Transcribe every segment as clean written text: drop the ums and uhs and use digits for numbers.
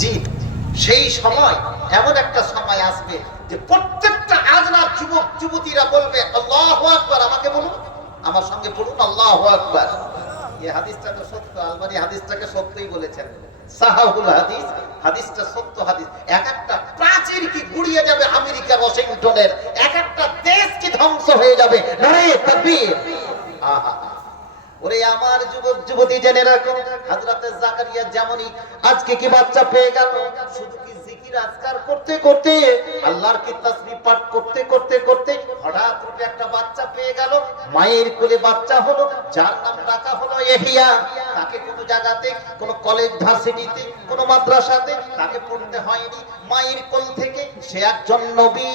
জি, সেই সময় এমন একটা সময় আসবে যে প্রত্যেকটা আজনার যুবক যুবতীরা বলবে আল্লাহু আকবার। আমাকে বলুন, আমার সঙ্গে পড়ুন আল্লাহু আকবার। এই হাদিসটা তো সত্য, আলমারি হাদিসটাকে সত্যই বলেছেন, সাহাহুল হাদিস, হাদিসটা সত্য হাদিস। এক একটা প্রাচীর কি গুড়িয়ে যাবে আমেরিকা ওয়াশিংটনের, এক একটা দেশ কি ধ্বংস হয়ে যাবে। নারে তাকবীর। আহা, ওরে আমার যুবক যুবতী জেনে রাখো, হযরতে জাকারিয়া যেমনই আজকে কি বাচ্চা পেয়ে গেল, শুধু কি জিকির আজকার করতে করতে, আল্লাহর কি তাসবিহ পাঠ করতে করতে করতে হঠাৎ করে একটা বাচ্চা পেয়ে গেল, মায়ের কোলে বাচ্চা হলো, যার নাম রাখা হলো ইহইয়া। তাকে কোনো জায়গাতে, কোনো কলেজ ভার্সিটিতে, কোনো মাদ্রাসাতে তাকে পড়তে হয়নি, মায়ের কোল থেকে সে একজন নবী,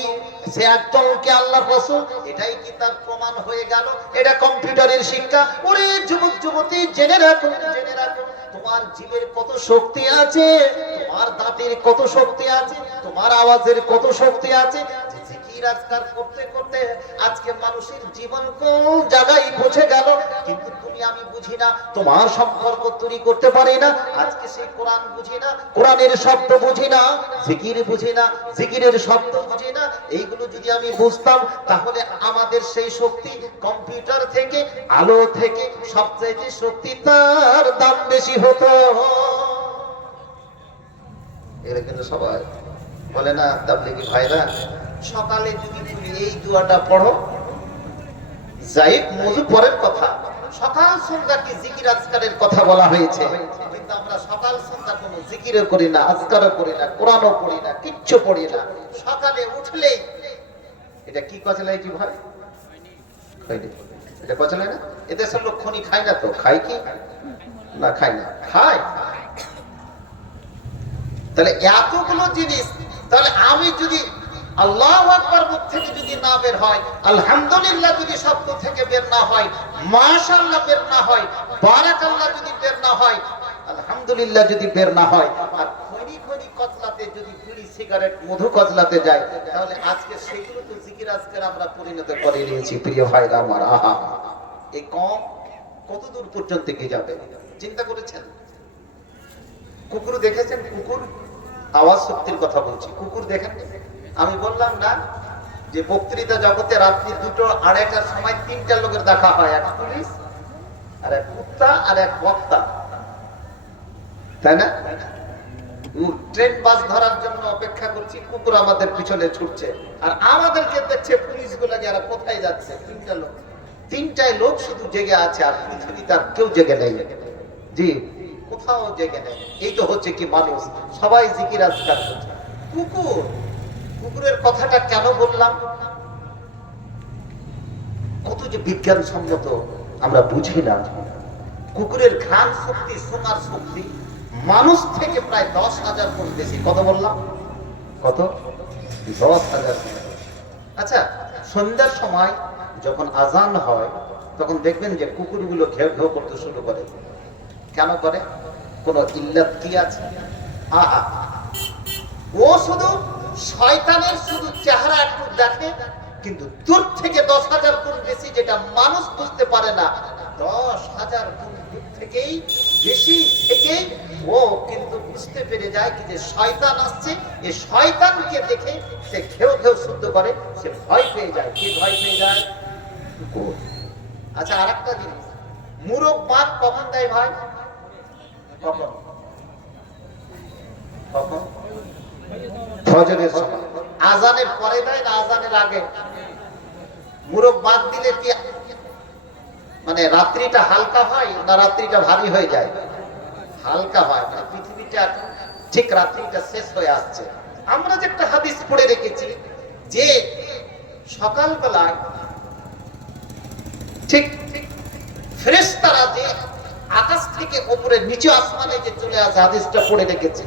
সে একজনকে আল্লাহর রাসূল। এটাই কি তার প্রমাণ হয়ে গেল? এটা কম্পিউটারের শিক্ষা। ওরে যুবক যুবতী জেনে রাখো, জেনে রাখো, তোমার জীবের কত শক্তি আছে, তোমার দাঁতের কত শক্তি আছে, তোমার আওয়াজের কত শক্তি আছে। জিকির আজকার করতে করতে আজকে মানুষের জীবন কোন জায়গায় পৌঁছে গেল, কিন্তু তুমি আমি বুঝি না, তোমার সম্পর্ক তৈরি করতে পারি না। আজকে সেই কোরআন বুঝি না, কোরআনের শব্দ বুঝি না, জিকির বুঝি না, জিকিরের শব্দ বুঝি না। এইগুলো যদি আমি বুঝতাম, তাহলে আমাদের সেই শক্তি কম্পিউটার থেকে, আলো থেকে সবচাইতে শক্তি তার দাম বেশি হতো। এরা কিন্তু সবাই বলে না, তাবলীগী ভাইরা, সকালে যদি তুমি এই দোয়াটা পড়ো, যাইদ মুযু পরের কথা, সকাল সন্ধ্যা কি জিকির আজকারের কথা বলা হয়েছে, কিন্তু আমরা সকাল সন্ধ্যা কোনো জিকিরও করি না, আজকারও করি না, কোরআনও পড়ি না, কিচ্ছু পড়ি না। সকালে উঠলেই এটা কি কচলাই কি ভাই খাইনি, এটা কচলাই না, এদেশের লোক খনি খায় না, তো খায় কি না, খায় না, খায়। তাহলে এতগুলো জিনিস, তাহলে আমি যদি আল্লাহু আকবার মুখ থেকে যদি না বের হয়, আলহামদুলিল্লাহ যদি শব্দ থেকে বের না হয়, মাশাআল্লাহ বের না হয়, বারাকাল্লাহ যদি বের না হয়, আলহামদুলিল্লাহ যদি বের না হয়, আর খনি খনি কচলাতে যদি বিড়ি সিগারেট মধু কচলাতে যায়, তাহলে আজকে সেগুলো তো জিকির আজকের আমরা পরিণত করে নিয়েছি। প্রিয় ভাইরা আমার, আহা, এই কম কত দূর পর্যন্ত কি যাবে চিন্তা করেছেন? কুকুর দেখেছেন? কুকুর আওয়াজ শক্তির কথা বলছি, কুকুর দেখেন? আমি বললাম না যে বক্তৃতা জগতে রাত্রি 2টো 2:30টার সময় 3টা লোকের দেখা হয়, এক পুলিশ আর এক কুত্তা আর এক বক্তা, তাই না? ট্রেন বাস ধরার জন্য অপেক্ষা করছি, কুকুর আমাদের পিছনে ছুটছে, আর আমাদেরকে দেখছে পুলিশ গুলা যারা কোথায় যাচ্ছে। 3টা লোক, 3টায় লোক শুধু জেগে আছে, আর পৃথিবীতে আর কেউ জেগে নেই। জি, কোথাও জেগে নেই। এই তো হচ্ছে কি মানুষ, সবাই জিকির আজকার করছে। কুকুর, কুকুরের কথাটা কেন বললাম? কত যে বিজ্ঞানসম্মত আমরা বুঝি না। কুকুরের ঘ্রাণ শক্তি, শোনার শক্তি মানুষ থেকে প্রায় 10,000 গুণ বেশি। কত বললাম? কত? 10,000। আচ্ছা, সন্ধ্যার সময় যখন আজান হয়, তখন দেখবেন যে কুকুরগুলো ঘেউ ঘেউ করতে শুরু করে। কেন করে? কোন ইল্লাত কি আছে? আহা, ও শুধু শয়তানের শুধু চেহারা একটু দেখে, কিন্তু দূর থেকে 10,000 গুণ বেশি, যেটা মানুষ বুঝতে পারে না। 10,000 গুণ দূর থেকেই, বেশি থেকেই ও কিন্তু বুঝতে পেরে যায় কি যে শয়তান আসছে। এই শয়তানকে দেখে সে ঘেউ ঘেউ শুদ্ধ করে, সে ভয় পেয়ে যায়। কে ভয় পেয়ে যায়? কুকুর। আচ্ছা, আর একটা জিনিস, মুরগ বাঘ কখন দেয় ভয়? কখন? কখন? ফজরের সময়। আজানের পরে দেয় না আজানের আগে? মুরগ বাদ দিলে কি মানে রাত্রিটা হালকা হয় না রাত্রিটা ভারী হয়ে যায়? হালকা হয়। মানে পৃথিবীটা ঠিক রাত্রিটা শেষ হয়ে আসছে। আমরা যে একটা হাদিস পড়ে রেখেছি যে সকালবেলায় ঠিক ফেরেশতারা যে আকাশ থেকে উপরে নিচে আসমানে যে চলে আসে, হাদিসটা পড়ে রেখেছি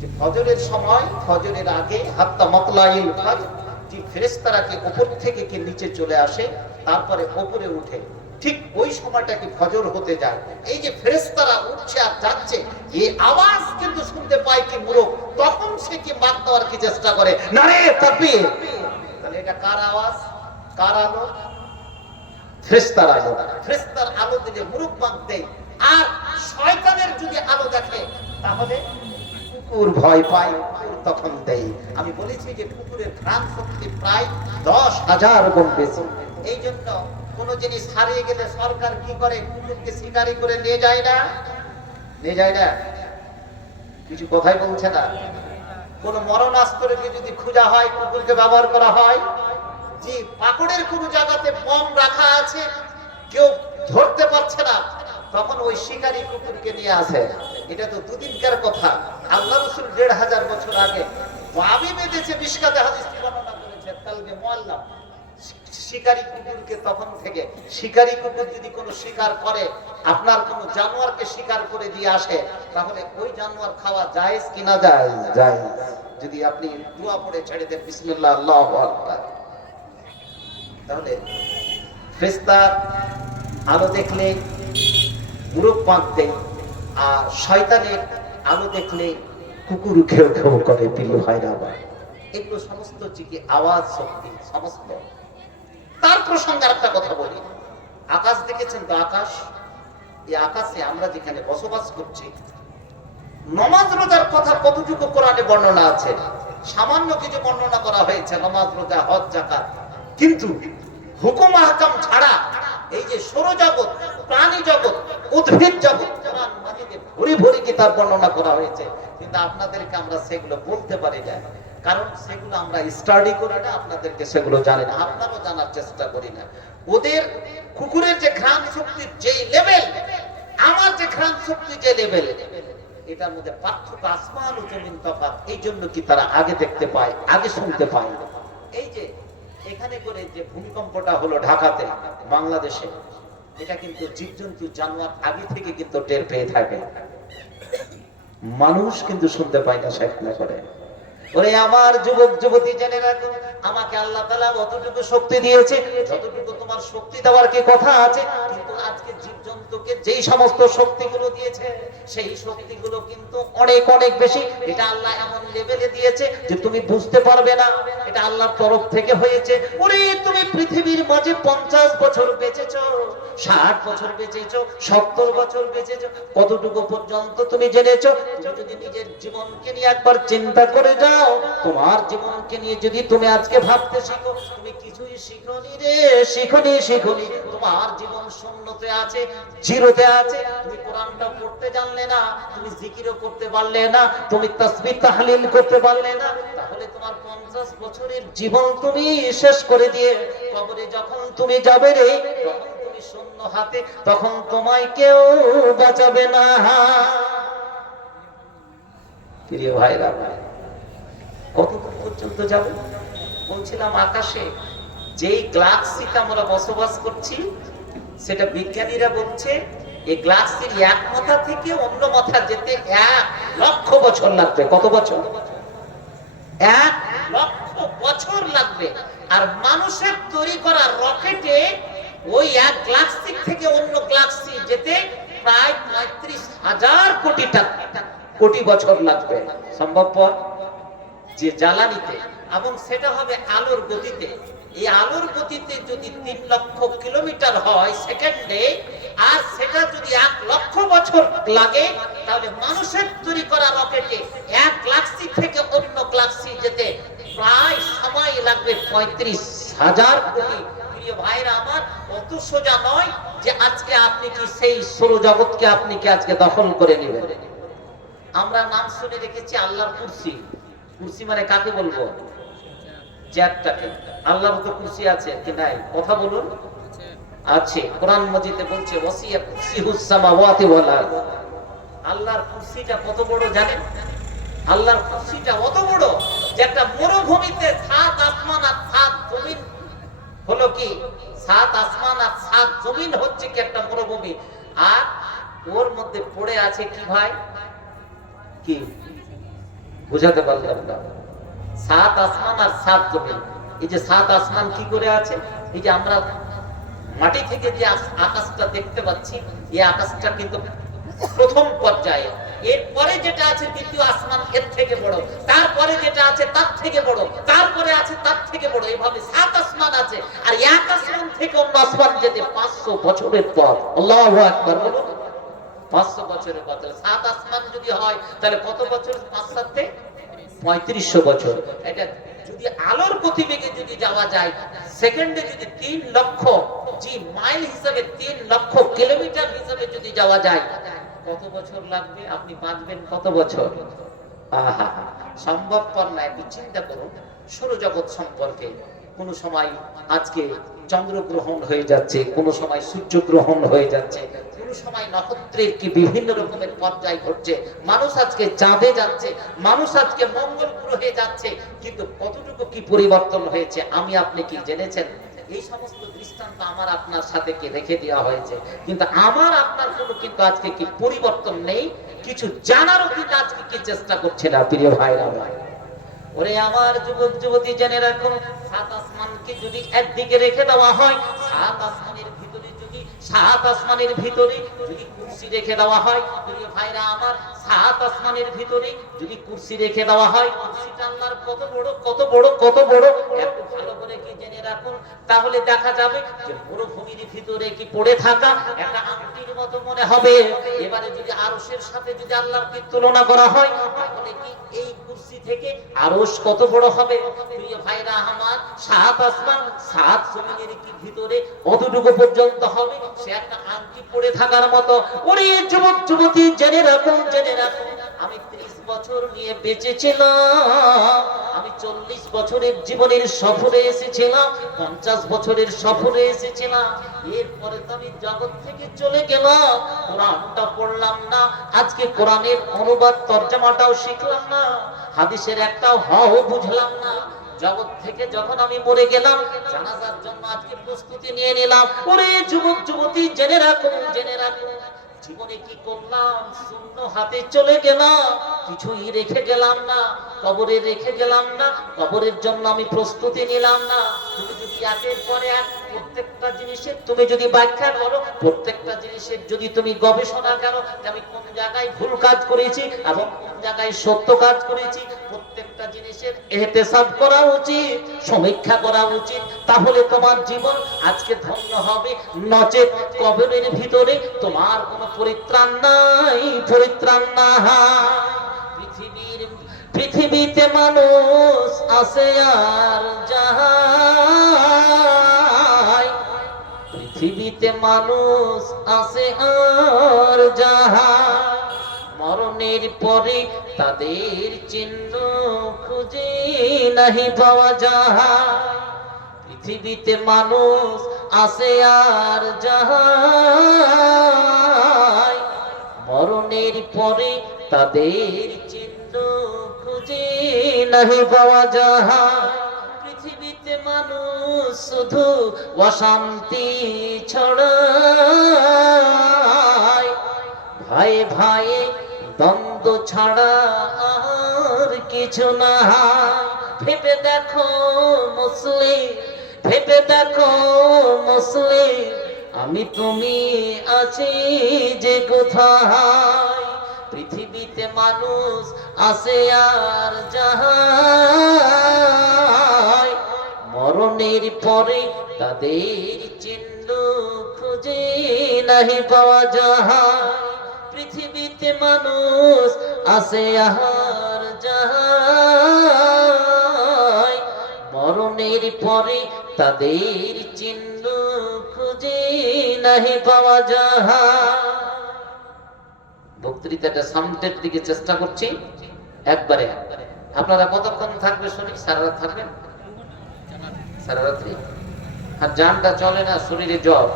যে ফজরের সময়, ফজরের আগে হাত্তা মাতলাইল ফজর, যে ফেরেশতারা কি উপর থেকে কি নিচে চলে আসে, তারপরে উপরে উঠে, ঠিক ওই সময়টা কি ফজর হতে যায়। এই যে ফেরেশতারা উঠছে আর যাচ্ছে, এই আওয়াজ কিন্তু শুনতে পায় কি মুরগ, তখন সে কি মাত দেওয়ার কি চেষ্টা করে, নারে তাকবীর। তাহলে এটা কার আওয়াজ, কার আলো? ফেরেশতার আলো। ফেরেশতার আলো দিলে মুরগ বাঁধ দেয়। আর শয়তানের যদি আলো দেখে, তাহলে কুকুর ভয় পায়, কুকুর তখন দেয়। আমি বলেছি যে কুকুরের ঘ্রাণ শক্তি প্রায় 10,000 গুণ বেশি। এই জন্য কোন জিনিস হারিয়ে গেলে সরকার কি করে? কুকুরকে শিকারি করে নিয়ে যায় না? নিয়ে যায় না? কিছু কথাই বলছে না। কোন মরণাস্ত্রকে যদি খোঁজা হয়, কুকুরকে ব্যবহার করা হয়। জি, পাকড়ের কোন জায়গাতে বম রাখা আছে, কেউ ধরতে পারছে না, তখন ওই শিকারী কুকুরকে নিয়ে আসে। এটা তো দুদিনকার কথা। আল্লাহ রাসূল ১৫০০ বছর আগে বাবি বেঁধেছে, মিশকাতে হাদিসটি বর্ণনা করেছে কালবে মুআল্লাম। শিকারী কুকুরকে তখন থেকে, শিকারী কুকুর যদি কোনো শিকার করে, আপনার কোন জানোয়ারকে শিকার করে দিয়ে আসে, তাহলে ওই জানোয়ার খাওয়া জায়েজ কি না জায়েজ? জায়েজ, যদি আপনি দোয়া পড়ে ছেড়ে দেন বিসমিল্লাহ আল্লাহু আকবার। তাহলে ফেরেশতা আলো দেখলে মুরগ পাঁকতে, আর শয়তানের আলো দেখলে কুকুর ঘেউ ঘেউ করে, পিলু হয় না। এগুলো সমস্ত কি আওয়াজ শক্তি সমস্ত। তার প্রসঙ্গে একটা কথা বলি। আকাশ দেখেছেন তো? আকাশ, এই আকাশে আমরা যেখানে বসবাস করছি, নমাজ রোজার কথা কতটুকু কোরআনে বর্ণনা আছে? সামান্য কিছু বর্ণনা করা হয়েছে, নমাজ রোজা হজ যাকাত। কিন্তু হুকুম আহকাম ছাড়া এই যে সৌরজগৎ, প্রাণী জগৎ, উদ্ভিদ জগৎ, কোরআন মাজিদে ভরি ভরি কিতাব বর্ণনা করা হয়েছে। কিন্তু আপনাদেরকে আমরা সেগুলো বলতে পারি না, কারণ সেগুলো আমরা স্টাডি করি না, আপনাদেরকে সেগুলো জানি না, আপনারও জানার চেষ্টা করি না। ওদের কুকুরের যে ঘ্রাণ শক্তির যে লেভেল, আমার যে ঘ্রাণ শক্তি যে লেভেল, এটার মধ্যে পার্থক্য আসমান ও জমিন তফাৎ। এই জন্য কি তারা আগে দেখতে পায়, আগে শুনতে পায়। এই যে এখানে করে যে ভূমিকম্পটা হলো ঢাকাতে, বাংলাদেশে, এটা কিন্তু জীবজন্তু জানোয়ার আগে থেকে কিন্তু টের পেয়ে থাকে, মানুষ কিন্তু শুনতে পায় না। সেখানে করে ওরে আমার যুবক যুবতী, জেনে রাখো, আমাকে আল্লাহ তাআলা অতটুকু শক্তি দিয়েছে যতটুকু তোমার শক্তি দেওয়ার কি কথা আছে। কিন্তু আজকে জীবজন্তুকে যেই সমস্ত শক্তিগুলো দিয়েছে, সেই শক্তিগুলো কিন্তু অনেক অনেক বেশি। এটা আল্লাহ এমন লেভেলে দিয়েছে যে তুমি বুঝতে পারবে না, এটা আল্লাহর তরফ থেকে হয়েছে। ওরে তুমি পৃথিবীর মাঝে 50 বছর বেঁচেছো, 60 বছর বেঁচেছো, 70 বছর বেঁচেছো, কতটুকু পর্যন্ত তুমি জেনেছো? তুমি যদি নিজের জীবনকে নিয়ে একবার চিন্তা করে যাও, তোমার জীবনকে নিয়ে যদি তুমি আজকে ভাবতে শিখো, তুমি কিছুই শিখনি রে, শিখনি। তোমার জীবন শূন্যতে আছে, জিরোতে আছে। তুমি কোরআনটা পড়তে জানলে না, তুমি জিকিরও করতে পারলে না, তুমি তাসবিহ তাহলিল করতে পারলে না, তাহলে তোমার 50 বছরের জীবন তুমি শেষ করে দিয়ে কবরে যখন তুমি যাবে রে, তখন তুমি শূন্য হাতে, তখন তোমায় কেউ বাঁচাবে না। প্রিয় ভাইরা, কতদূর পর্যন্ত যাবে? বলছিলাম আকাশে যেই গ্যালাক্সিতে আমরা বসবাস করছি, সেটা বিজ্ঞানীরা বলছে এই গ্যালাক্সির এক মাথা থেকে অন্য মাথা যেতে 1 লক্ষ বছর লাগবে। কত বছর? 1 লক্ষ বছর লাগবে। আর মানুষের তৈরি করা রকেটে ওই এক গ্যালাক্সি থেকে অন্য গ্যালাক্সি যেতে প্রায় 35,000 কোটি বছর লাগবে। সম্ভবপর যে জ্বালানিতে, এবং সেটা হবে আলোর গতিতে। এই আলোর গতিতে যদি 3 লক্ষ কিলোমিটার হয় সেকেন্ডে, আর সেটা যদি 1 লক্ষ বছর লাগে, তাহলে মানুষের তৈরি করা রকেটে এক গ্যালাক্সি থেকে অন্য গ্যালাক্সি যেতে প্রায় সময় লাগবে 35,000 কোটি। প্রিয় ভাইরা আমার, অত সোজা নয় যে আজকে আপনি কি সেই সৌরজগৎকে আপনি কি আজকে দখল করে নেবেন। আমরা নাম শুনে রেখেছি আল্লাহর কুরসি। কুরসি মানে কাকে বলবো? চেয়ারটাকে। আল্লাহর তো কুরসি আছে কি নাই? কথা বলুন। আছে। কোরআন মাজিদে বলছে ওয়াসিয়া কুরসিহুস সামাওয়াতি ওয়াল আরদ। আল্লাহর কুরসিটা কত বড় জানেন? আল্লাহর কুরসিটা অত বড় যে একটা মরুভূমিতে 7 আসমান আর 7 জমিন হলো কি, 7 আসমান আর 7 জমিন হচ্ছে কি একটা মরুভূমি, আর ওর মধ্যে পড়ে আছে কি ভাই? কি বুঝাতে পারলাম না? 7 আসমান আর 7 জমিন। এই যে 7 আসমান কি করে আছে? এই যে আমরা মাটি থেকে যে আকাশটা দেখতে পাচ্ছি, এই আকাশটা কিন্তু প্রথম পর্যায়ে। এরপরে যেটা আছে দ্বিতীয় আসমান এর থেকে বড়, তারপরে যেটা আছে তার থেকে বড়, তারপরে আছে তার থেকে বড়, এইভাবে 7 আসমান আছে। আর এক আসমান থেকে অন্য আসমান যেতে 500 বছরের পথ। আল্লাহু আকবার বলুন। 500 বছরের পথ। 7 আসমান যদি যদি হয় তাহলে কত বছর? 5-7 3500 বছর। এটা যদি আলোর গতিবেগে যদি যাওয়া যায়, সেকেন্ডে যদি 3 লক্ষ মাইল হিসাবে 3 লক্ষ কিলোমিটার হিসাবে যদি যাওয়া যায়, কত বছর লাগবে? আপনি বাঁচবেন কত বছর? আহা, সম্ভবপর না। একটু চিন্তা করুন সৌরজগৎ সম্পর্কে। কোন সময় আজকে চন্দ্রগ্রহণ হয়ে যাচ্ছে, কোন সময় সূর্যগ্রহণ হয়ে যাচ্ছে, কোন সময় নক্ষত্রের কি বিভিন্ন রকমের পর্যায় ঘটছে। মানুষ আজকে চাঁদে যাচ্ছে, মানুষ আজকে মঙ্গল গ্রহে যাচ্ছে, কিন্তু কতটুকু কি পরিবর্তন হয়েছে আমি আপনি কি জেনেছেন? এই সমস্ত দৃষ্টান্ত আমার আপনার সাথে কি রেখে দেওয়া হয়েছে, কিন্তু আমার আপনার কোনো কিন্তু আজকে কি পরিবর্তন নেই। কিছু জানারও কিন্তু আজকে কি চেষ্টা করছে না। প্রিয় ভাইরা, ওরে আমার যুবক যুবতী, জেনে রাখুন, 7 আসমানকে যদি একদিকে রেখে দেওয়া হয়, 7 আসমানের ভিতরে যদি 7 আসমানের ভিতরে যদি কুরসি রেখে দেওয়া হয়, প্রিয় ভাইরা আমার, 7 আসমানের ভিতরে যদি কুরসি রেখে দেওয়া হয়, কুরসিটা আল্লাহর কত বড় কত বড় কত বড় একটু ভালো করে কি জেনে রাখুন। তাহলে দেখা যাবে যে মরুভূমির ভিতরে কি পড়ে থাকা একটা আংটির মতো মনে হবে। এবারে যদি আরশের সাথে যদি আল্লাহর কি তুলনা করা হয়, তাহলে কি এই কুরসি থেকে আরশ কত বড় হবে? প্রিয় ভাইরা আমার, 7 আসমান 7 জমিনের কি ভিতরে কতটুকু পর্যন্ত হবে? সে একটা আংটি পড়ে থাকার মতো। ওরে যুবক যুবতী, জেনে রাখুন, জেনে রাখুন, আমি 30 বছর নিয়ে বেঁচেছিলাম, আমি 40 বছরের জীবনের সফরে এসেছিলাম, 50 বছরের সফরে এসেছিলাম। এরপরে তো আমি জগৎ থেকে চলে গেলাম, কোরআনটা পড়লাম না, আজকে কোরআনের অনুবাদ তরজমাটাও শিখলাম না, হাদিসের একটাও হাও বুঝলাম না। জগৎ থেকে যখন আমি মরে গেলাম, জানাজার জন্য আজকে প্রস্তুতি নিয়ে নিলাম। ওরে যুবক যুবতী, জেনে রাখুন, জেনে রাখুন, জীবনে কি করলাম? শূন্য হাতে চলে গেলাম, কিছুই রেখে গেলাম না, কবরে রেখে গেলাম না, কবরের জন্য আমি প্রস্তুতি নিলাম না। তুমি যদি একের পরে এক প্রত্যেকটা জিনিসের তুমি যদি ব্যাখ্যা করো, প্রত্যেকটা জিনিসের যদি তুমি গবেষণা করো, আমি কোন জায়গায় ভুল কাজ করেছি এবং কোন জায়গায় সত্য কাজ করেছি, প্রত্যেকটা জিনিসের ইহতিসাব করা উচিত, সমীক্ষা করা উচিত, তাহলে তোমার জীবন আজকে ধন্য হবে। নচেত কবরের ভিতরে তোমার কোনো পরিত্রাণ নাই, পরিত্রাণ নাই। পৃথিবীতে মানুষ আসে আর যায়, পৃথিবীতে মানুষ আসে আর যায়, মরণের পরে তাদের চিহ্ন খুঁজে নাহি পাওয়া যায়। পৃথিবীতে মানুষ আসে আর যায়, মরণের পরে তাদের চিহ্ন খুঁজে নাহি পাওয়া যায়। পৃথিবীতে মানুষ শুধু অশান্তি ছড়ায়, ভাই ভাই দ্বন্দ্ব ছাড়া আর কিছু না। ভেবে দেখো মুসলিম, ভেবে দেখো মুসলিম, আমি তুমি আছি যে কোথায়। পৃথিবীতে মানুষ আসে আর যায়, মরণের পরে তাদের চিহ্ন খুঁজে নাহি পাওয়া যায়। পৃথিবীতে মানুষ আসে আর যায়, মরণের পরে তাদের চিহ্ন খুঁজে নাহি পাওয়া যায়। বক্তৃতাটা সামনের দিকে চেষ্টা করছি একবারে। আপনারা কতক্ষণ থাকবে শুনি? সারা রাত থাকবেন? সারা রাত্রি? আর জানটা চলে না, শরীরে জ্বর।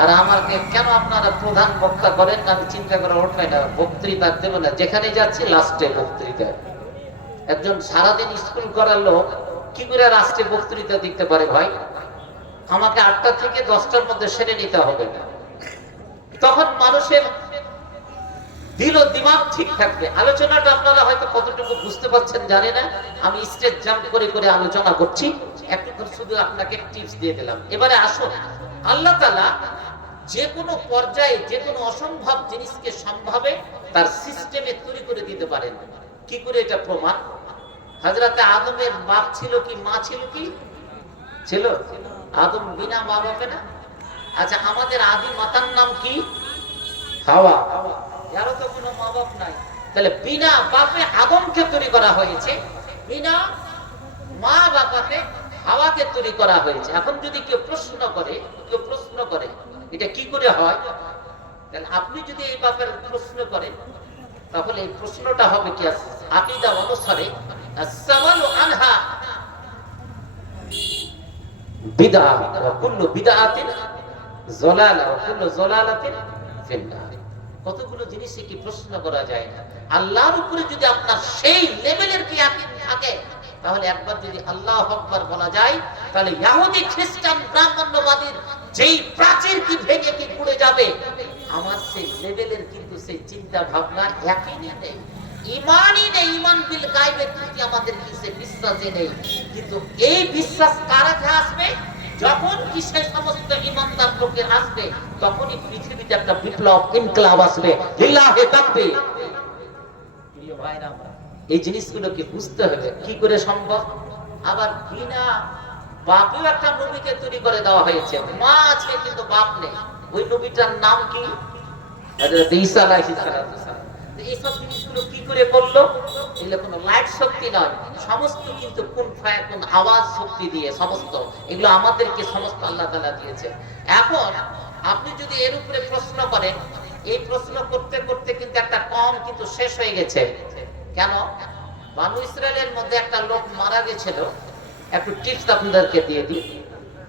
আর আমাকে কেন আপনারা প্রধান বক্তা করেন না, আমি চিন্তা করে উঠবে না, বক্তৃতা দেব না, যেখানে যাচ্ছি লাস্টে বক্তৃতা। একজন সারাদিন স্কুল করার লোক কি করে লাস্টে বক্তৃতা দিতে পারে ভাই? আমাকে 8টা থেকে 10টার মধ্যে সেরে নিতে হবে না, তখন মানুষের দিল দিমাগ ঠিক থাকবে। আলোচনাটা আপনারা হয়তো কতটুকু বুঝতে পারছেন জানি না, আমি স্টেজ জাম্প করে করে আলোচনা করছি, একটু শুধু আপনাকে টিপস দিয়ে দিলাম। এবারে আসুন, আল্লাহ তাআলা যে কোনো পর্যায়ে যে কোনো অসম্ভব জিনিসকে সম্ভবে তার সিস্টেমে তৈরি করে দিতে পারেন। কি করে এটা প্রমাণ? হযরতে আদমের বাপ ছিল কি মা ছিল কি? ছিল। আদম বিনা মা বাপে না? আচ্ছা, আমাদের আদি মাতার নাম কি? হাওয়া। এরও তো কোনো মা বাপ নাই, তাহলে বিনা বাপে আদমকে তৈরি করা হয়েছে, বিনা মা বাবাকে হাওয়াকে তৈরি করা হয়েছে। এখন যদি কেউ প্রশ্ন করে এটা কি করে হয়, তাহলে আপনি যদি এই বাপের প্রশ্ন করেন তাহলে এই প্রশ্নটা হবে কি আকীদা অনুসারে আসসামালু আনহা বিদআ ওয়া কুল্লু বিদআতিন যালালা ওয়া কুল্লু যালালাতিন ফিন্নার। কতগুলো জিনিসে কি প্রশ্ন করা যায় না। আল্লাহর উপরে যদি আপনার সেই লেভেলের কি আকীদা থাকে তাহলে একবার যদি আল্লাহু আকবার বলা যায় তাহলে ইহুদি খ্রিস্টান ব্রাহ্মণ্যবাদীর যেই প্রাচীর কি ভেঙে কি পড়ে যাবে, আমার সেই লেভেলের কিন্তু সেই চিন্তা ভাবনা একই নেই, ঈমানই নেই। ঈমান বিল গায়বের প্রতি আমাদের কিছু বিশ্বাসই নেই। কিন্তু এই বিশ্বাস কার কাছে আসবে? যখন কি সেই সমস্ত ঈমানদার লোকের আসবে তখনই পৃথিবীতে একটা বিপ্লব ইনকিলাব আসবে। লিল্লাহি তাকবীর। প্রিয় ভাইরা, এই জিনিসগুলোকে বুঝতে হবে। কি করে সম্ভব? আবার বিনা বাপেও একটা নবীকে তৈরি করে দেওয়া হয়েছে, মা আছে কিন্তু বাপ নেই। ওই নবীটার নাম কি? হযরত ঈসা আলাইহিস সালাম। এইসব জিনিসগুলো কি করে করলো? এগুলো কোনো লাইট শক্তি নয়, সমস্ত কিন্তু কুন ফায়াকুন আওয়াজ শক্তি দিয়ে সমস্ত এগুলো আমাদেরকে সমস্ত আল্লাহ তাআলা দিয়েছে। এখন আপনি যদি এর উপরে প্রশ্ন করেন, এই প্রশ্ন করতে করতে কিন্তু একটা কম কিন্তু শেষ হয়ে গেছে। কেন? বানু ইসরায়েলের মধ্যে একটা লোক মারা গেছিল। একটু টিপস আপনাদেরকে দিয়ে দিই।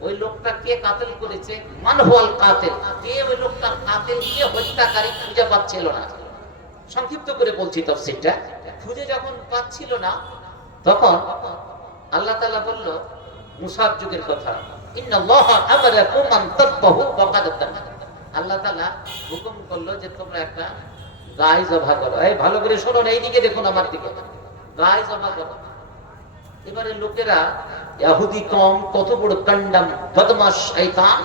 ওই লোকটা কে কাতেল করেছে, মান হুয়াল কাতিল, কে ওই লোকটার কাতিল, কে হত্যাকারী খুঁজে পাচ্ছিল না। সংক্ষিপ্ত করে বলছি তাফসীরটা। খুঁজে যখন পাচ্ছিল না তখন আল্লাহ তাআলা বলল মুসার যুগের কথা, ইন্নাল্লাহা আমারাকুম আন তাযবাহু বাকারাতান। আল্লাহ তাআলা হুকুম করলো যে তোমরা একটা গায় জবাহ করো। এই ভালো করে শোনো, এইদিকে দেখুন আমার দিকে, গায় জবাহ করো। এবারে লোকেরা ইহুদি কম কত বড় কান্ডাম বদমাশ শয়তান,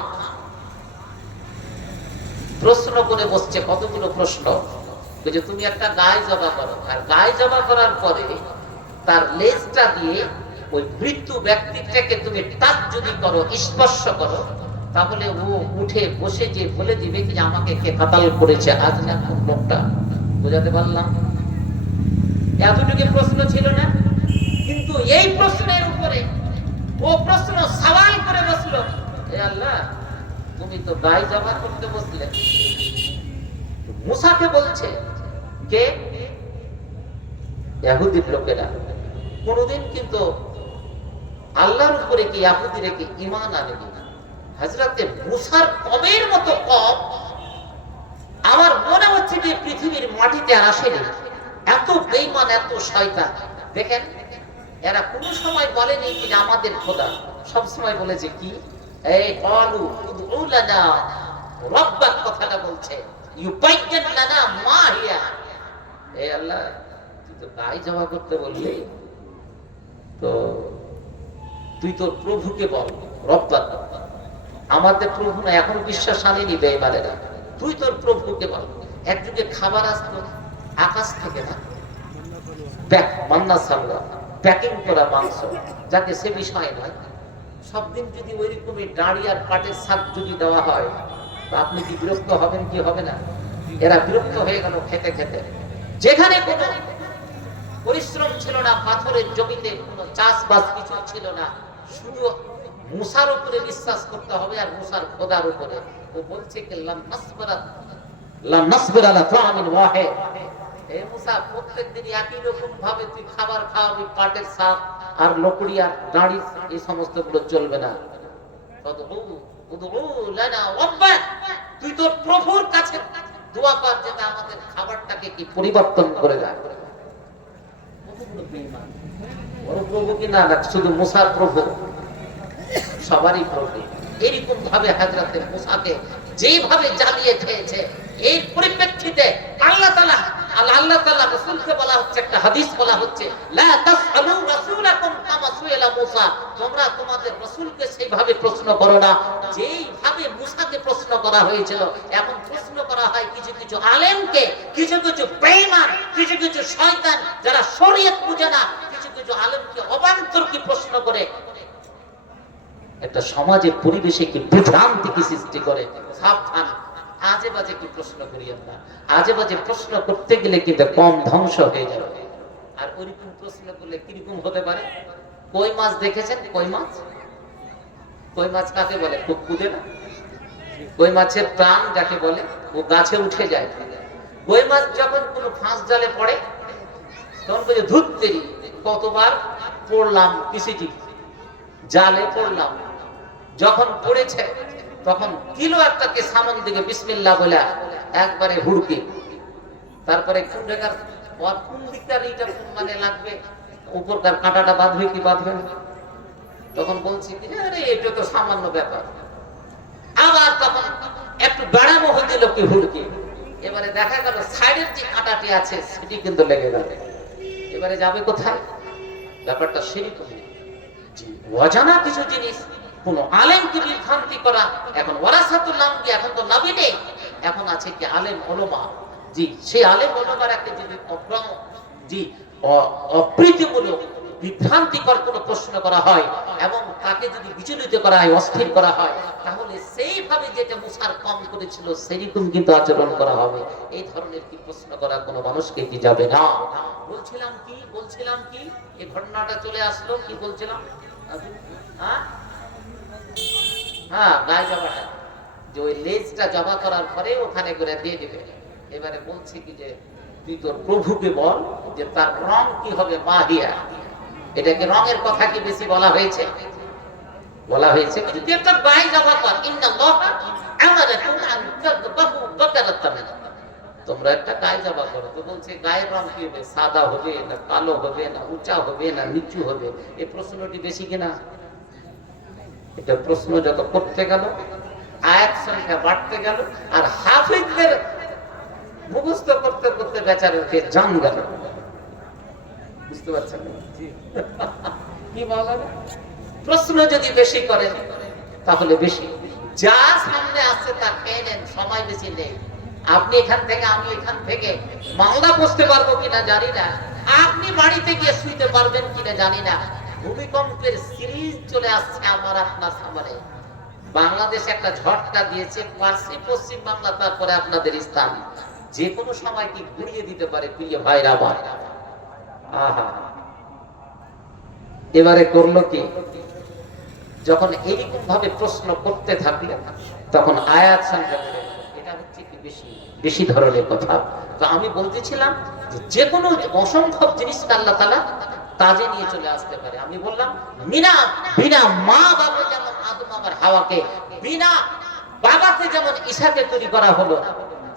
প্রশ্ন করে বসছে কতগুলো প্রশ্ন। যে তুমি একটা গায় জবাহ করো, আর গায় জবাহ করার পরে তার লেজটা দিয়ে ওই মৃত্যু ব্যক্তিটাকে তুমি টাচ যদি করো, স্পর্শ করো, তাহলে ও উঠে বসে যে বলে দিবে কি আমাকে কে কাতাল করেছে আজ না কোন লোকটা। বুঝাতে পারলাম? এতটুকু প্রশ্ন ছিল না, কিন্তু এই প্রশ্নের উপরে ও প্রশ্ন সওয়াল করে বসলো, হে আল্লাহ তুমি তো গায় জবাহ করতে বসলে। মুসাকে বলছে কে? ইহুদি লোকেরা। কোনদিন কিন্তু আল্লাহর উপরে কি ইহুদিরা কি ঈমান আনেনি। হযরতে মুসার কমের মতো কম আমার মনে হচ্ছে যে পৃথিবীর মাটিতে আর আসেনি। এত বেঈমান, এত শয়তান। দেখেন এরা কোন সময় বলেনি যে আমাদের খোদা, সব সময় বলেছে কি এই ক্বালু উদউ লানা রাব্বাক, কথাটা বলছে ইউবাইয়্যিন লানা মা হিয়া। এই আল্লাহ তুই তো গায় জবাহ করতে বললি, তো তুই তোর প্রভুকে বল রব্বাক। আমাদের প্রভু না, এখন বিশ্বাস আনেনি বেঈমানেরা। তুই তোর প্রভুকে বল। একদিকে খাবার আসতো আকাশ থেকে না, মান্না সালওয়া, প্যাকিং করা মাংস, যাতে সে বিষয় নয়। সব দিন যদি ওই রকমই ডাঁড়ি আর কাঠের শাক যদি দেওয়া হয় তো আপনি কি বিরক্ত হবেন কি হবে না? এরা বিরক্ত হয়ে গেল খেতে খেতে। যেখানে কোনো পরিশ্রম ছিল না, পাথরের জমিতে কোনো চাষবাস কিছু ছিল না, শুধু মুসার উপরে বিশ্বাস করতে হবে আর মুসার খোদার উপরে। ও বলছে কি লাম নাসবির আলা তাআমিন ওয়াহিদ। হে মুসা, প্রত্যেকদিন একই রকম ভাবে তুই খাবার খাওয়াবি, কাঠের শাক আর লকড়ি আর দাড়ি, এই সমস্ত গুলো চলবে না। তুই তোর প্রভুর কাছে দোয়া কর যেটা আমাদের খাবারটাকে কি পরিবর্তন করে দেয়। বড় প্রভু কি না, শুধু মুসার প্রভু, সবারই প্রভু। এরকম ভাবে হযরতে মুসাকে যেভাবে জ্বালিয়ে খেয়েছে, এই পরিপ্রেক্ষিতে আল্লাহ তাআলা রাসূলকে বলা হচ্ছে, একটা হাদিস বলা হচ্ছে, লা তাসআলু রাসূলাকুম কামা সুইলা মুসা, তোমরা তোমাদের রাসূলকে সেইভাবে প্রশ্ন করো না যেইভাবে মুসাকে প্রশ্ন করা হয়েছিল। এখন প্রশ্ন করা হয় কিছু কিছু আলেমকে, কিছু কিছু বেঈমান, কিছু কিছু শয়তান যারা শরীয়ত বুঝে না, কিছু কিছু আলেমকে অবান্তর কি প্রশ্ন করে একটা সমাজের পরিবেশে কি বিভ্রান্তি কি সৃষ্টি করে। সাবধান, আজে বাজে কি প্রশ্ন করিয়েন না। আজে বাজে প্রশ্ন করতে গেলে কিন্তু কম ধ্বংস হয়ে যাবে। আর ওইরকম প্রশ্ন করলে কিরকম হতে পারে? কই মাছ দেখেছেন? কই মাছ, কই মাছ কাকে বলে? খুব কুদে না? কই মাছের প্রাণ যাকে বলে, ও গাছে উঠে যায়। কই মাছ যখন কোনো ফাঁস জালে পড়ে তখন বলে ধুত্তেরি, কতবার পড়লাম পিসিটি, জালে পড়লাম। যখন পড়েছে তখন কিলো একটাকে সামন দিকে বিসমিল্লাহ বলে একবারে হুড়কি, তারপরে কোন জায়গার কোন দিকটার এইটা মানে লাগবে, উপরকার কাঁটাটা বাঁধবে কি বাঁধবে না, তখন বলছি কি আরে এটা তো সামান্য ব্যাপার। আবার তখন একটু বেড়ামো হয়ে দিল কি হুড়কি, এবারে দেখা গেল সাইডের যে কাঁটাটি আছে সেটি কিন্তু লেগে গেল। এবারে যাবে কোথায়? ব্যাপারটা সেরকম। অজানা কিছু জিনিস কোন আলেমকে বিভ্রান্তি করা, এখন ওয়ারাসাতুল নাম কি, এখন তো নবী নেই, এখন আছে কি আলেম ওলামা। জি, সেই আলেম ওলামার একটা যদি অপ্রীতিমূলক বিভ্রান্তিকর কোন প্রশ্ন করা হয় এবং তাকে যদি বিচলিত করা হয়, অস্থির করা হয়, তাহলে সেইভাবে যেটা মুসার কম করেছিল সেরকম কিন্তু আচরণ করা হবে। এই ধরনের কি প্রশ্ন করা কোনো মানুষকে কি যাবে না। বলছিলাম কি এই ঘটনাটা চলে আসলো, কি বলছিলাম? হ্যাঁ, গায়ে জবাটা, যে ওই লেজটা জবা করার পরে ওখানে করে দিয়ে দিবে। এবারে বলছি কি যে তুই তোর প্রভুকে বল যে তার রং কি হবে, মাহিয়া। এটাকে রঙের কথা কি বেশি বলা হয়েছে? বলা হয়েছে তুই একটা গায়ে জবা কর, ইন্নাল্লাহা আমারাকুম আন তাযবাহু বাকারাতান, তোমরা একটা গায়ে জবা করো। তো বলছে গায়ের রং কি হবে, সাদা হবে না কালো হবে না উঁচা হবে না নিচু হবে? এই প্রশ্নটি বেশি কিনা? এটা প্রশ্ন যত করতে গেল আয়াত সংখ্যা বাড়তে গেল আর হাফিজদের মুখস্থ করতে করতে বেচারাকে জান গেল। বুঝতে পারছেন কি বলা? প্রশ্ন যদি বেশি করেন তাহলে বেশি, যা সামনে আসছে তা খেয়ে নেন, সময় বেশি নেই। আপনি এখান থেকে আমি এখান থেকে মামলা বসতে পারবো কিনা জানি না, আপনি বাড়িতে গিয়ে শুইতে পারবেন কিনা জানি না। ভূমিকম্পের সিরিজ চলে আসছে আমার আপনার সামনে। বাংলাদেশ একটা ঝটকা দিয়েছে, পার্শ্ব পশ্চিম বাংলা, তারপরে আপনাদের স্থান, যে কোনো সময় কি ঘুরিয়ে দিতে পারে প্রিয় ভাইরা আমার। আহা, এবারে করলো কি, যখন এইরকম ভাবে প্রশ্ন করতে থাকলেন তখন আয়াত সংখ্যা বেড়ে গেল। এটা হচ্ছে কি বেশি বেশি ধরনের কথা। তো আমি বলতেছিলাম যে কোনো অসম্ভব জিনিসকে আল্লাহ তাআলা কাজে নিয়ে চলে আসতে পারে। আমি বললাম বিনা মা বাবা যেমন আদম আর হাওয়াকে, বিনা বাবাকে যেমন ঈসাকে তৈরি করা হলো,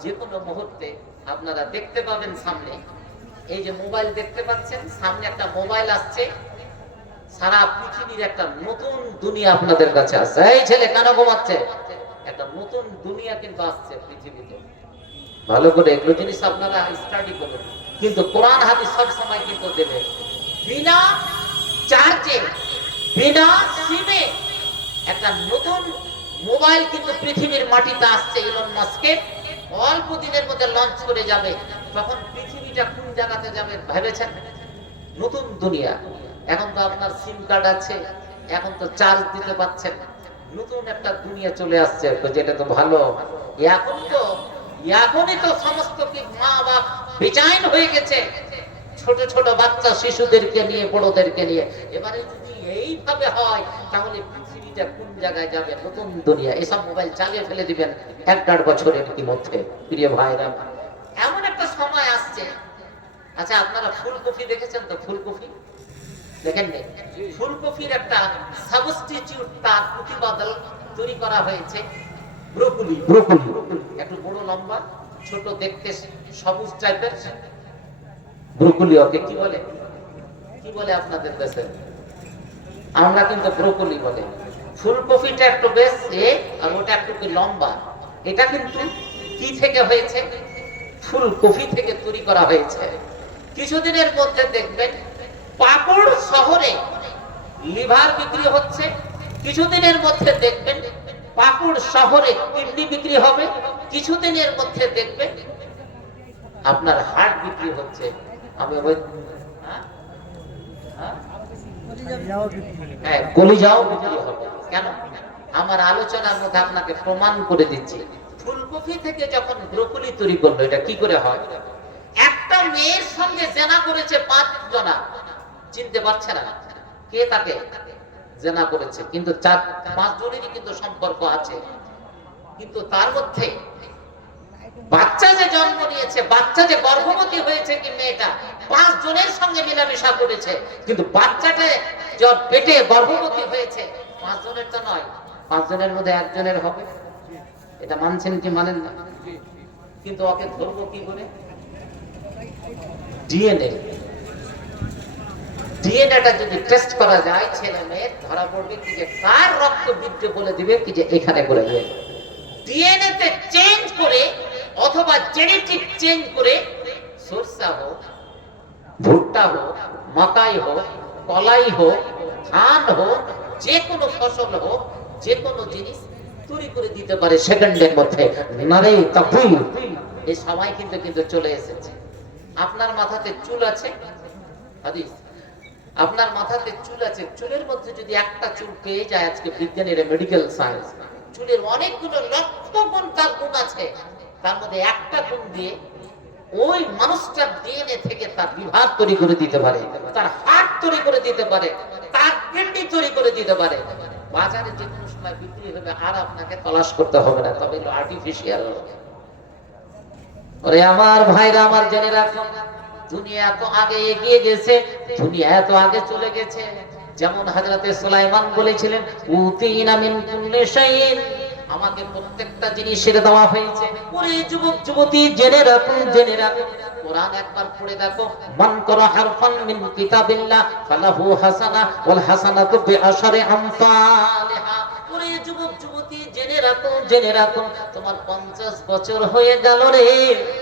যে কোনো মুহূর্তে আপনারা দেখতে পাবেন সামনে, এই যে মোবাইল দেখতে পাচ্ছেন, সামনে একটা মোবাইল আসছে, সারা পৃথিবীর একটা নতুন দুনিয়া আপনাদের কাছে আসছে। এই ছেলে কেন ঘুমাচ্ছে? একটা নতুন দুনিয়া কিন্তু আসছে পৃথিবীতে। ভালো করে এগুলো জিনিস আপনারা স্টাডি করুন। কিন্তু কোরআন হাদিস সব সময় কিন্তু দেবে বিনা চার্জে, বিনা সিমে একটা নতুন মোবাইল কিন্তু পৃথিবীর মাটিতে আসছে। ইলন মাস্কের অল্প দিনের মধ্যে লঞ্চ করে যাবে। তখন পৃথিবীটা কোন জায়গাতে যাবে ভেবেছেন? নতুন দুনিয়া। এখন তো আপনার সিম কার্ড আছে, এখন তো চার্জ দিতে পারছেন, নতুন একটা দুনিয়া চলে আসছে, যেটা তো ভালো। এখনই তো সমস্ত কি মা বাপ বেচাইন হয়ে গেছে, ছোট ছোট বাচ্চা শিশুদেরকে নিয়ে বড়দেরকে নিয়ে। এবারে যদি এইভাবে হয় তাহলে পৃথিবীটা কোন জায়গায় যাবে? নতুন দুনিয়া। এসব মোবাইল চালিয়ে ফেলে দিবেন 1-1.5 বছরের মধ্যে প্রিয় ভাইরা। এমন একটা সময় আসছে। আচ্ছা, আপনারা ফুলকপি দেখেছেন তো? ফুলকপি দেখেন নি? ফুলকপির একটা সাবস্টিটিউট, তার প্রতিবদল তৈরি করা হয়েছে ব্রোকলি। একটু বড় লম্বা, ছোট দেখতে, সবুজ টাইপের ব্রোকলি। ওকে কি বলে? কি বলে আপনাদের দেশে? আমরা কিন্তু ব্রোকলি বলে। ফুলকপিটা একটু বেশ আর ওটা একটু লম্বা। এটা কিন্তু কি থেকে হয়েছে? ফুলকপি থেকে তৈরি করা হয়েছে। কিছুদিনের মধ্যে দেখবেন পাকুড় শহরে লিভার বিক্রি হচ্ছে, কিছুদিনের মধ্যে দেখবেন পাকুড় শহরে কিডনি বিক্রি হবে, কিছুদিনের মধ্যে দেখবেন আপনার হার্ট বিক্রি হচ্ছে। আমি কলিজাও বিক্রি হবে। কেন? আমার আলোচনার মধ্যে আপনাকে প্রমাণ করে দিচ্ছি ফুলকপি থেকে যখন ব্রোকলি তৈরি করলো, এটা কি করে হয়? একটা মেয়ের সঙ্গে জেনা করেছে 5 জনা, চিনতে পারছে না কে তাকে জেনা করেছে, কিন্তু 4-5 জনেরই কিন্তু সম্পর্ক আছে। কিন্তু তার মধ্যে বাচ্চা যে জন্ম নিয়েছে, বাচ্চা যে গর্ভবতী হয়েছে, কি মেয়েটা 5 জনের সঙ্গে মেলামেশা করেছে, কিন্তু বাচ্চাটা যখন পেটে গর্ভবতী হয়েছে 5 জনের তো নয়, 5 জনের মধ্যে 1 জনের হবে। এটা মানছেন কি মানেন না? কিন্তু ওকে ধরবো কি করে? ডিএনএ, ডিএনএটা যদি টেস্ট করা যায় ছেলে মেয়ে, ধরা পড়বে কি যে কার রক্ত বীর্য বলে দিবে কি যে এখানে করে দিবে। ডিএনএ তে চেঞ্জ করে অথবা জেনেটিক চেঞ্জ করে, সরষা হোক, ভুট্টা হোক, মাকাই হোক, কলাই হোক, ধান হোক, যে কোনো ফসল হোক, যে কোনো জিনিস তৈরি করে দিতে পারে সেকেন্ডের মধ্যে। নারে তাকবীর! এই সময় কিন্তু চলে এসেছে। আপনার মাথাতে চুল আছে, হাদিস, আপনার মাথাতে চুল আছে, চুলের মধ্যে যদি একটা চুল পেয়ে যায়, আজকে বিজ্ঞানীরা, মেডিকেল সায়েন্স, চুলের অনেকগুলো লক্ষ গুণ তার গুণ আছে, তার মধ্যে একটা গুণ দিয়ে ওই মানুষটার ডিএনএ থেকে তার বিভাগ তৈরি করে দিতে পারে, তার হার্ট তৈরি করে দিতে পারে, তার কিডনি তৈরি করে দিতে পারে। বাজারে যে কোনো সময় বিক্রি হবে, আর আপনাকে তলাশ করতে হবে না, তবে এগুলো আর্টিফিশিয়াল। ওরে আমার ভাইরা, আমার জেনে রাখুন, দুনিয়া এত আগে এগিয়ে গেছে, দুনিয়া এত আগে চলে গেছে। যেমন হযরতে সুলাইমান বলেছিলেন, উতিনা মিন কুল্লি শাইইন, আমাকে প্রত্যেকটা জিনিসের দেওয়া হয়েছে। ওরে যুবক যুবতী, জেনে রাখুন, জেনে রাখুন, কোরআন একবার পড়ে দেখো, মান করা হারফান মিন কিতাবিল্লাহ ফালাহু হাসানা ওয়াল হাসানাতু বিআশরি আমসালিহা। ওরে যুবক যুবতী, জেনে রাখো, জেনে রাখো, তোমার 50 বছর হয়ে গেল রে,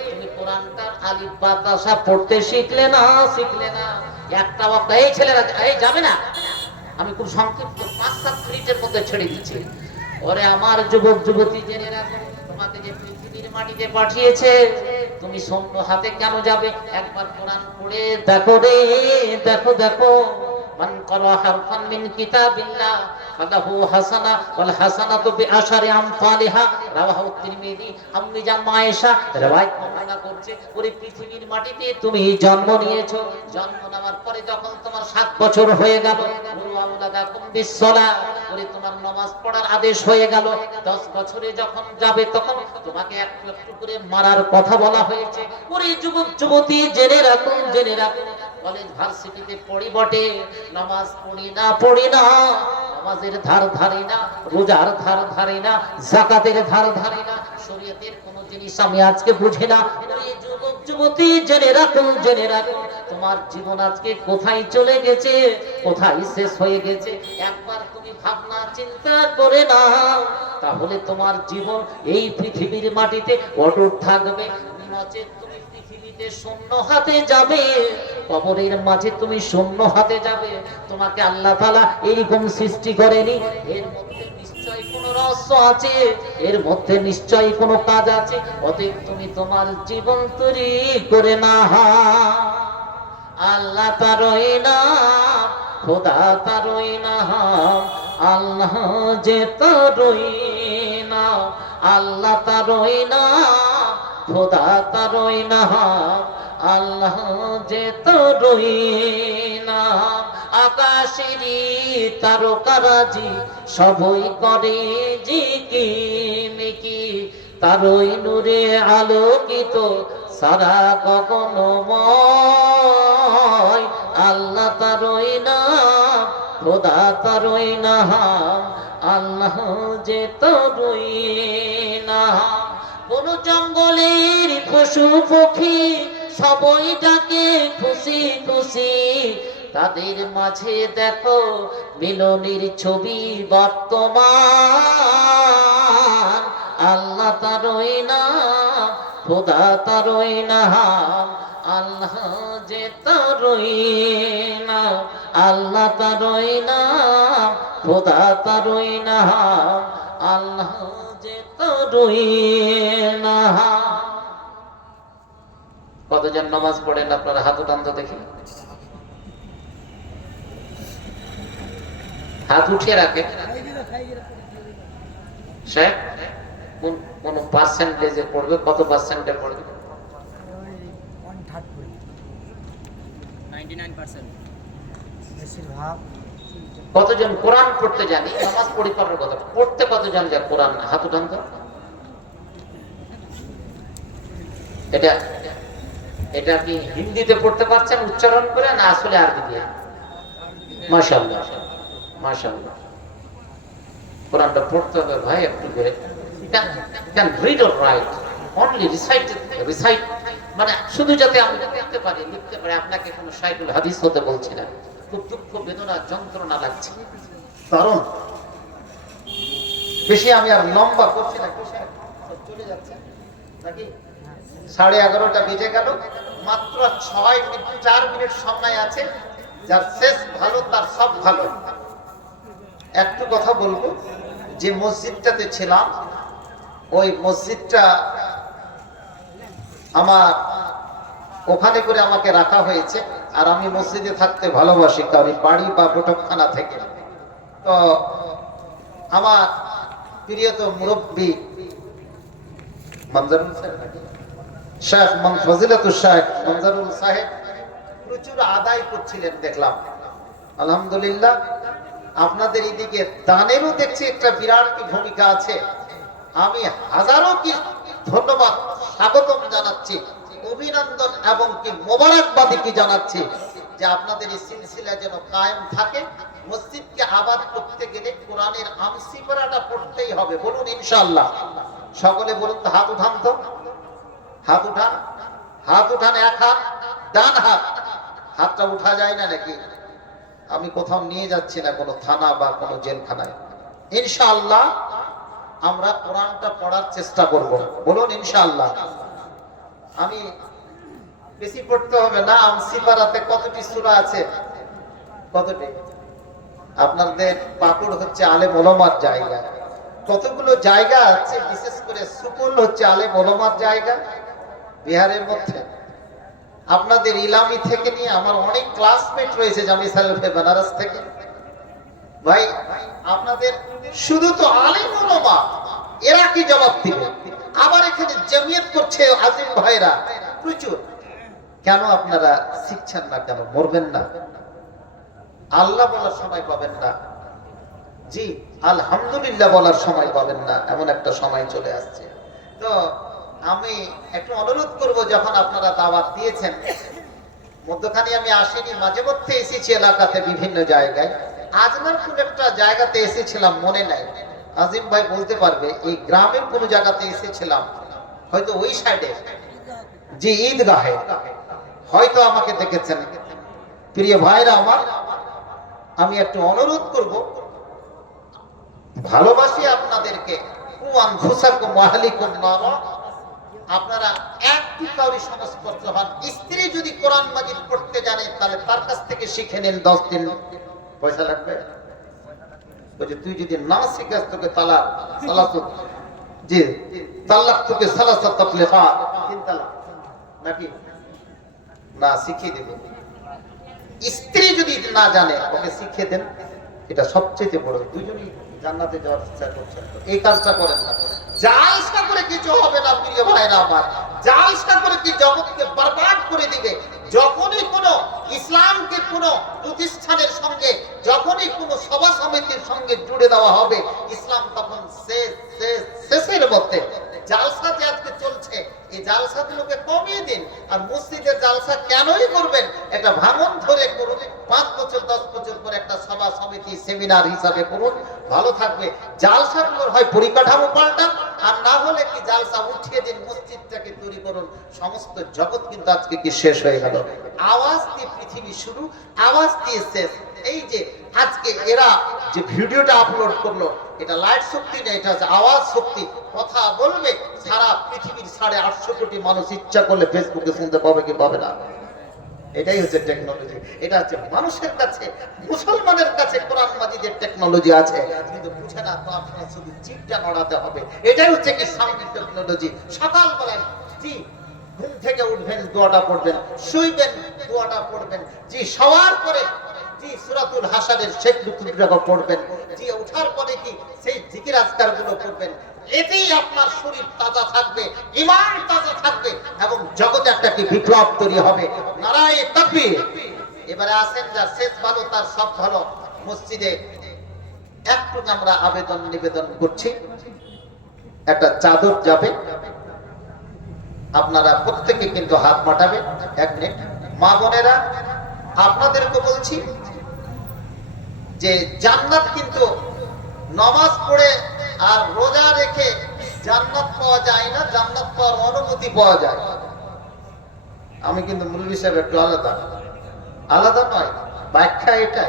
তুমি কোরআনটার আলিফ বা তাসা পড়তে শিখলে না, শিখলে না। একটা ওয়াক্ত, এই ছেলেরা এই যাবে না, আমি খুব সংক্ষিপ্ত 5-7 মিনিটের মধ্যে ছেড়ে দিচ্ছি। ওরে আমার যুবক যুবতী, জেনে রাখো, তোমাকে যে পৃথিবীর মাটিতে পাঠিয়েছে, তুমি শূন্য হাতে কেন যাবে? একবার কোরআন পড়ে দেখো রে, দেখো দেখো। মান ক্বারা হারফান মিন কিতাবিল্লাহ ফালাহু হাসানা ওয়াল হাসানাতু বিআশরি আমসালিহা, রাওয়াহু তিরমিজি। আম্মি জান আয়েশা riwayat বর্ণনা করছে, ওরে পৃথিবীর মাটিতে তুমি জন্ম নিয়েছো, জন্ম নেওয়ার পরে যখন তোমার 7 বছর হয়ে গেল, মুরু আওলাদাকুম বিসসালাহ, ওরে তোমার নামাজ পড়ার আদেশ হয়ে গেল। 10 বছরে যখন যাবে, তখন তোমাকে একটু একটু করে মারার কথা বলা হয়েছে। ওরে যুবক যুবতী, জেনে রাখুন, জেনে রাখুন, কলেজ ভার্সিটিতে পড়ি বটে, নামাজ পড়ি না, পড়ি না, নামাজের ধার ধারি না, রোজার ধার ধারি না, যাকাতের ধার ধারি না, শরীয়তের কোন জিনিস আমি আজকে বুঝি না। ওরে যুবক যুবতী, জেনে রাখুন, জেনে রাখুন, তোমার জীবন আজকে কোথায় চলে গেছে, কোথায় শেষ হয়ে গেছে, একবার তুমি ভাবনা চিন্তা করে নাও, তাহলে তোমার জীবন এই পৃথিবীর মাটিতে অটুট থাকবে। নচেৎ তুমি পৃথিবীতে শূন্য হাতে যাবে, কবরের মাঝে তুমি শূন্য হাতে যাবে। তোমাকে আল্লাহ তাআলা এরকম সৃষ্টি করেনি, এর মধ্যে নিশ্চয়ই কোনো রহস্য আছে, এর মধ্যে নিশ্চয়ই কোনো কাজ আছে। অতএব তুমি তোমার জীবন তৈরি করে না। আল্লাহ তারই না, খোদা তারই না, আল্লাহ যে তারই না, আল্লাহ তারই না, খোদা তারই না, আল্লাহ যে তারই না। আকাশেরই তারকারাজি সবই করে ঝিকিমিকি, তারই নূরে আলোকিত সারা গগনময়। আল্লাহ তারই না, খোদা তারই না, আল্লাহ যে তারই না। কোন জঙ্গলের পশু পক্ষী সবই ডাকে খুশি খুশি, তাদের মাঝে দেখো মিলনের ছবি বর্তমান। আল্লাহ তারই না, খোদা তারই না, আল্লাহ যে তারই না, আল্লাহ তারই না, খোদা তারই না, আল্লাহ যে তারই না। কতজন নামাজ পড়েন আপনারা? হাত উঠান তো দেখি, হাত উঠিয়ে রাখেন। শেখ কোন কোন পার্সেন্টেজে পড়বে, কত পার্সেন্টে পড়বে? 99% বেশিরভাগ কতজন কোরআন পড়তে জানি? নামাজ পড়ি করার কথা, পড়তে কতজন যায় কোরআন? হাত উঠান তো। এটা এটা কি হিন্দিতে পড়তে পারছেন উচ্চারণ করে, না আসলে আরবি দিয়ে? মাশাআল্লাহ, মাশাআল্লাহ। কোরআনটা পড়তে হবে ভাই একটু করে। can read or write, only recite, মানে শুধু যাতে আমি লিখতে পারি, আপনাকে কোনো শাইখুল হাদিস হতে বলছি না। খুব দুঃখ, বেদনা, যন্ত্রণা লাগছে। দারুণ। বেশি আমি আর লম্বা করছি না, চলে যাচ্ছে নাকি? 11:30 বেজে গেল, মাত্র 4 মিনিট সময় আছে। যার শেষ ভালো তার সব ভালো। একটু কথা বলবো, যে মসজিদটাতে ছিলাম ওই মসজিদটা আমার ওখানে করে আমাকে রাখা হয়েছে, আর আমি মসজিদে থাকতে ভালোবাসি, কারণ বাড়ি বা বৈঠকখানা থেকে। তো আমার প্রিয়তম মুরব্বী মঞ্জুরুল শেখ ফজিলাতুল শেখ মঞ্জুরুল সাহেব প্রচুর আদায় করছিলেন দেখলাম। আলহামদুলিল্লাহ, আপনাদের এদিকে দানেরও দেখছি একটা বিরাট কি ভূমিকা আছে। আমি হাজারো কি ধন্যবাদ, স্বাগতম জানাচ্ছি, অভিনন্দন এবং কি মোবারকবাদী কি জানাচ্ছি, যে আপনাদের এই সিলসিলা যেন কায়েম থাকে। মসজিদকে আবাদ করতে গেলে কোরআনের আমসিফারাটা পড়তেই হবে। বলুন ইনশাআল্লাহ। সকলে বলুন তো, হাত উঠান তো, হাত উঠান, হাত উঠান। এক হাত, ডান হাত। হাতটা উঠা যায় না নাকি? আমি কোথাও নিয়ে যাচ্ছি না, কোনো থানা বা কোনো জেলখানায়। ইনশাআল্লাহ আমরা কোরআনটা পড়ার চেষ্টা করব। বলুন ইনশাআল্লাহ। আমি বেশি পড়তে হবে না। আমসিফারাতে কতটি সূরা আছে? কতটি? আপনাদের পাকুড় হচ্ছে আলেম ওলামার জায়গা। কতগুলো জায়গা আছে, বিশেষ করে সুকুল হচ্ছে আলেম ওলামার জায়গা বিহারের মধ্যে। আপনাদের ইলামি থেকে নিয়ে আমার অনেক ক্লাসমেট রয়েছে জামি সালেফে বেনারস থেকে। ভাই আপনাদের শুধু তো আলেম ওলামা, এরা কি জবাব দিবে? আবার এখানে জমিয়ত করছে আজিম ভাইরা প্রচুর। কেন আপনারা শিখছেন না? কেন মরবেন না? আল্লাহ বলার সময় পাবেন না, জি আলহামদুলিল্লাহ বলার সময় পাবেন না, এমন একটা সময় চলে আসছে। তো আমি একটু অনুরোধ করব, যখন আপনারা দাওয়াত দিয়েছেন, মধ্যখানে আমি আসিনি, মাঝে মধ্যে এসেছি এলাকাতে বিভিন্ন জায়গায়। আজনার কোন একটা জায়গাতে এসেছিলাম, মনে নাই, আজিম ভাই বলতে পারবে, এই গ্রামের কোন জায়গাতে এসেছিলাম, হয়তো ওই সাইডে, জি ঈদগাহে হয়তো আমাকে দেখেছেন। প্রিয় ভাইরা আমার, আমি একটু অনুরোধ করব, ভালোবাসি আপনাদেরকে, আপনারা একটু কাউরি সংস্পর্শ হন। স্ত্রী যদি কোরআন মাজিদ পড়তে জানে, তাহলে তার কাছ থেকে শিখে নিন। 10 দিন পয়সা লাগবে। বলছে তুই যদি না শিখাস, তোকে তালাক, জি তালাক, তোকে সালাসা তাকলিফা, 3 তালাক নাকি না, শিখিয়ে দেবেন। স্ত্রী যদি না জানে, ওকে শিখিয়ে দেন। এটা সবচেয়ে বড়। দুজনই জান্নাতে যাওয়ার চেষ্টা করছেন, এই কাজটা করেন না। জালসা করে কিছু হবে না প্রিয় ভাইরা আমার। জালসা করে কি জগৎকে বরবাদ করে দিবে। যখনই কোনো ইসলামকে কোনো প্রতিষ্ঠানের সঙ্গে, যখনই কোনো সভা সমিতির সঙ্গে জুড়ে দেওয়া হবে, ইসলাম তখন শেষের মধ্যে। জালসা যে আজকে চলছে, এই জালসাগুলোকে কমিয়ে দিন। আর মসজিদের জালসা কেনই করবেন? একটা ভাঙন ধরে করুন, 5 বছর 10 বছর পরে একটা সভা সমিতি সেমিনার হিসাবে করুন, ভালো থাকবে। জালসাগুলোর হয় পরিকাঠামো পাল্টান, আর না হলে কি জালসা উঠিয়ে দিন, মসজিদটাকে তৈরি করুন। সমস্ত জগৎ কিন্তু আজকে কি শেষ হয়ে গেল। আওয়াজ দিয়ে পৃথিবী শুরু, আওয়াজ দিয়ে শেষ। এই যে আজকে এরা যে ভিডিওটা আপলোড করলো, এটা লাইট শক্তি না, এটা হচ্ছে আওয়াজ শক্তি। কথা বলবে, সারা পৃথিবীর 850 কোটি মানুষ ইচ্ছা করলে ফেসবুকে শুনতে পাবে কি পাবে না। এটাই হচ্ছে টেকনোলজি। এটা হচ্ছে মানুষের কাছে, মুসলমানের কাছে কোরআন মাজিদের টেকনোলজি আছে, কিন্তু বুঝে না। তো আপনার শুধু জিভটা নড়াতে হবে। এটাই হচ্ছে কি সামনের টেকনোলজি। সকালবেলায় জি ঘুম থেকে উঠবেন, দোয়াটা পড়বেন, শুইবেন, দোয়াটা পড়বেন, জি শোয়ার পরে জি সূরাতুল হাসরের শেষ রুকুটা পড়বেন, জি ওঠার পরে কি সেই জিকির আজকারগুলো পড়বেন। এতেই আপনার শরীর তাজা থাকবে, ঈমান তাজা থাকবে এবং জগতে একটা কি বিপ্লব তৈরি হবে। নারায়ে তাকবীর। এবারে আসেন, যার শেষ ভালো তার সব ভালো। মসজিদে একটু আমরা আবেদন নিবেদন করছি, একটা চাদর যাবে, আপনারা প্রত্যেকে কিন্তু হাত পাঠাবেন। 1 মিনিট। মা বোনেরা, আপনাদেরকে বলছি যে জান্নাত কিন্তু নামাজ পড়ে আর রোজা রেখে জান্নাত পাওয়া যায় না, জান্নাত পাওয়ার অনুমতি পাওয়া যায়। আমি কিন্তু মুরব্বী সাহেব একটু আলাদা আলাদা নয়, ব্যাখ্যা এটা।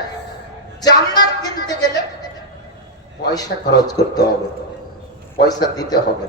জান্নাত কিনতে গেলে পয়সা খরচ করতে হবে, পয়সা দিতে হবে।